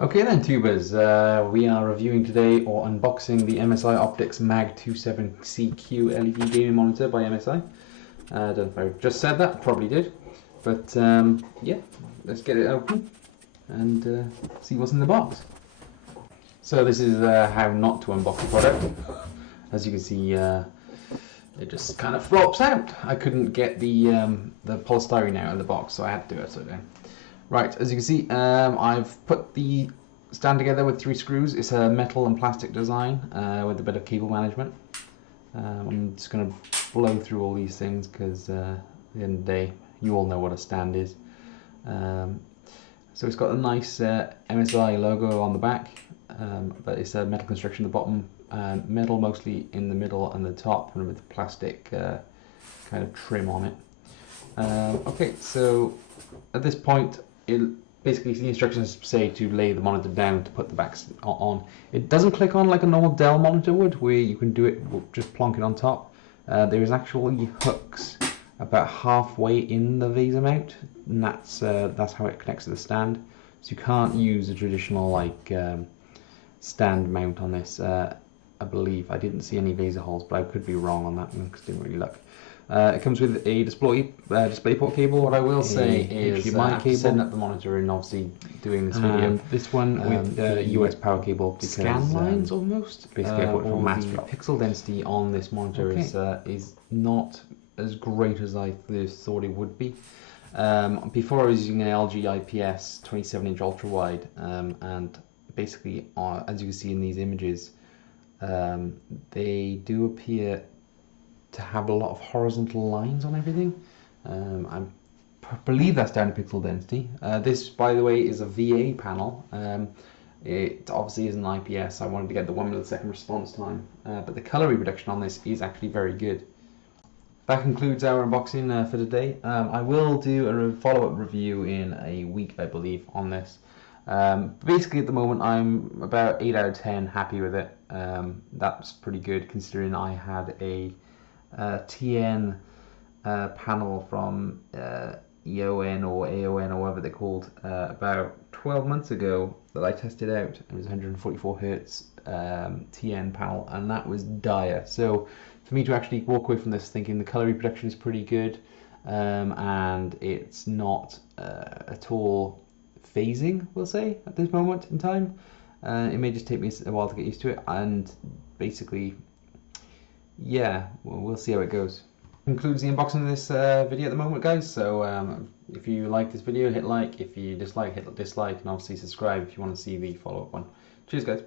Okay then, tubers, we are reviewing today or unboxing the MSI Optix MAG27CQ LED gaming monitor by MSI. I don't know if I just said that, probably did, but yeah, let's get it open and see what's in the box. So this is how not to unbox the product. As you can see, it just kind of flops out. I couldn't get the polystyrene out of the box, so I had to do it upside down. Right, as you can see, I've put the stand together with 3 screws. It's a metal and plastic design with a bit of cable management. I'm just going to blow through all these things because at the end of the day, you all know what a stand is. So it's got a nice MSI logo on the back, but it's a metal construction at the bottom, metal mostly in the middle and the top, and with plastic kind of trim on it. Okay, so at this point, basically the instructions say to lay the monitor down to put the backs on. It doesn't click on like a normal Dell monitor would, where you can do it just plonk it on top. There is actually hooks about halfway in the VESA mount, and that's how it connects to the stand. So you can't use a traditional like stand mount on this. I believe I didn't see any VESA holes, but I could be wrong on that one because I didn't really look. It comes with a DisplayPort cable. What I will say is HDMI setting up the monitor and obviously doing this video. This one with US power cable because scan lines almost. Basically, from master. Pixel density on this monitor is not as great as I thought it would be. Before I was using an LG IPS 27-inch ultra wide, and basically, as you can see in these images, they do appear to have a lot of horizontal lines on everything. I believe that's down to pixel density. This, by the way, is a VA panel. It obviously is an IPS. I wanted to get the 1 millisecond response time, but the color reproduction on this is actually very good. That concludes our unboxing for today. I will do a follow-up review in a week, I believe, on this. Basically, at the moment, I'm about 8 out of 10 happy with it. That's pretty good considering I had a TN panel from EON or AON or whatever they're called about 12 months ago that I tested out. It was 144Hz TN panel, and that was dire. So for me to actually walk away from this thinking the color reproduction is pretty good, and it's not at all phasing, we'll say, at this moment in time. It may just take me a while to get used to it, and basically, yeah, we'll see how it goes. Concludes the unboxing of this video at the moment, guys. So if you like this video, hit like. If you dislike, hit dislike, and obviously subscribe if you want to see the follow-up one. Cheers, guys.